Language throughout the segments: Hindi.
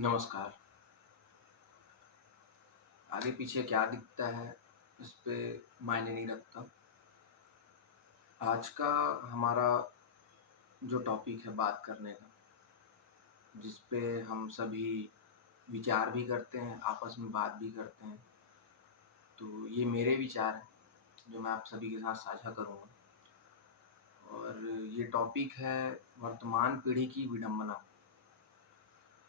नमस्कार। आगे पीछे क्या दिखता है इस पे मायने नहीं रखता। आज का हमारा जो टॉपिक है बात करने का, जिस पे हम सभी विचार भी करते हैं, आपस में बात भी करते हैं। तो ये मेरे विचार हैं जो मैं आप सभी के साथ साझा करूँगा। और ये टॉपिक है वर्तमान पीढ़ी की विडंबना।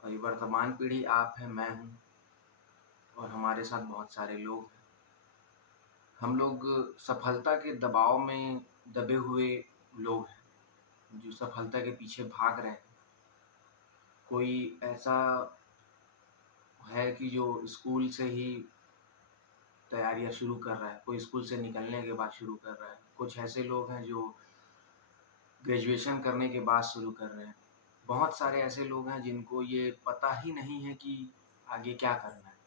और ये वर्तमान पीढ़ी आप हैं, मैं हूँ और हमारे साथ बहुत सारे लोग हैं। हम लोग सफलता के दबाव में दबे हुए लोग हैं, जो सफलता के पीछे भाग रहे हैं। कोई ऐसा है कि जो स्कूल से ही तैयारियां शुरू कर रहा है, कोई स्कूल से निकलने के बाद शुरू कर रहा है। कुछ ऐसे लोग हैं जो ग्रेजुएशन करने के बाद शुरू कर रहे हैं। बहुत सारे ऐसे लोग हैं जिनको ये पता ही नहीं है कि आगे क्या करना है।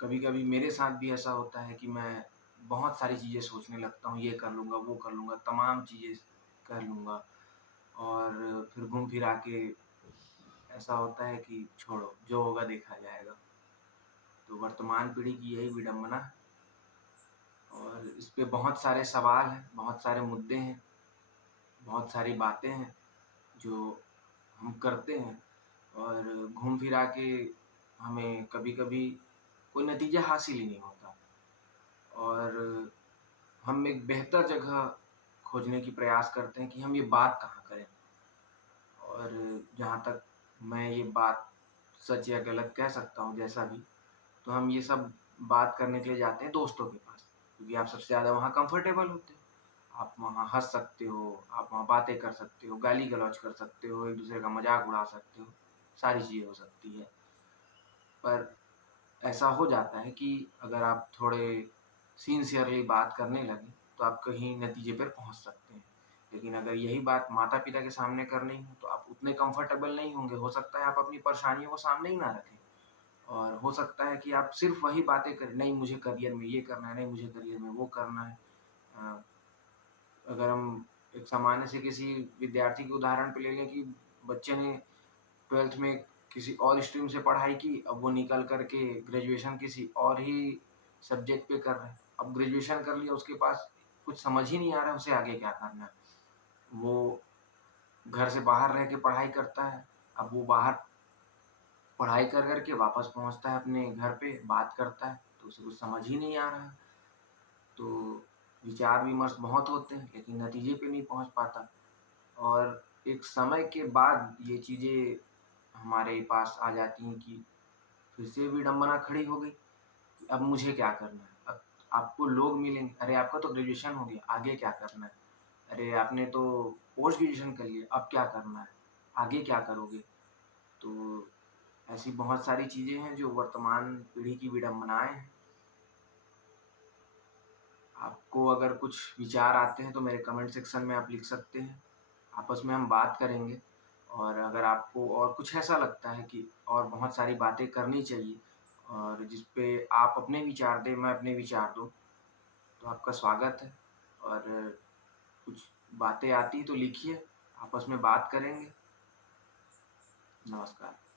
कभी-कभी मेरे साथ भी ऐसा होता है कि मैं बहुत सारी चीज़ें सोचने लगता हूँ, ये कर लूँगा, वो कर लूँगा, तमाम चीज़ें कर लूँगा और फिर घूम फिरा के ऐसा होता है कि छोड़ो, जो होगा देखा जाएगा। तो वर्तमान पीढ़ी की यही विडंबना है और इस पे बहुत सारे सवाल हैं, बहुत सारे मुद्दे हैं, बहुत सारी बातें हैं जो हम करते हैं और घूम फिरा के हमें कभी-कभी कोई नतीजा हासिल ही नहीं होता और हम एक बेहतर जगह खोजने की प्रयास करते हैं कि हम ये बात कहाँ करें। और जहाँ तक मैं ये बात सच या गलत कह सकता हूँ जैसा भी, तो हम ये सब बात करने के लिए जाते हैं दोस्तों के पास, क्योंकि आप सबसे ज़्यादा वहाँ कंफर्टेबल होते हो। आप वहाँ हँस सकते हो, आप वहाँ बातें कर सकते हो, गाली-गलौच कर सकते हो, एक-दूसरे का मज़ाक उड़ा सकते हो, सारी चीज़ें हो सकती है। पर ऐसा हो जाता है कि अगर आप थोड़े सिंसियरली बात करने लगें, तो आप कहीं नतीजे पर पहुँच सकते हैं। लेकिन अगर यही बात माता-पिता के सामने करनी हो, तो आप उतने कंफर्टेबल नहीं होंगे। हो सकता है आप अपनी परेशानियों को सामने ही ना रखें और हो सकता है कि आप सिर्फ़ वही बातें करें, नहीं मुझे करियर में ये करना है, नहीं मुझे करियर में वो करना है। अ, अगर हम एक सामान्य से किसी विद्यार्थी के उदाहरण पे ले लें कि बच्चे ने 12th में किसी और स्ट्रीम से पढ़ाई की, अब वो निकल कर के ग्रेजुएशन किसी और ही सब्जेक्ट पे कर रहा है। अब ग्रेजुएशन कर लिया, उसके पास कुछ समझ ही नहीं आ रहा है उसे आगे क्या करना है। वो घर से बाहर रह के पढ़ाई करता है, अब वो बाहर पढ़ाई कर के वापस पहुँचता है अपने घर पे, बात करता है, तो उसे कुछ समझ ही नहीं आ रहा है। तो विचार-विमर्श बहुत होते हैं, लेकिन नतीजे पे नहीं पहुँच पाता और एक समय के बाद ये चीज़ें हमारे पास आ जाती हैं कि फिर से विडंबना खड़ी हो गई कि अब मुझे क्या करना है? अब आपको लोग मिलेंगे, "अरे! आपका तो ग्रेजुएशन हो गया, आगे क्या करना है? अरे! आपने तो पोस्ट ग्रेजुएशन कर लिया, अब क्या करना है? आगे क्या करोगे?" तो ऐसी बहुत सारी चीज़ें हैं जो वर्तमान पीढ़ी की विडंबनाएँ हैं। आपको अगर कुछ विचार आते हैं तो मेरे कमेंट सेक्शन में आप लिख सकते हैं। आपस में हम बात करेंगे और अगर आपको और कुछ ऐसा लगता है कि और बहुत सारी बातें करनी चाहिए और जिस पे आप अपने विचार दें, मैं अपने विचार दूँ, तो आपका स्वागत है। और कुछ बातें आती हैं तो लिखिए, आपस में बात करेंगे। नमस्कार।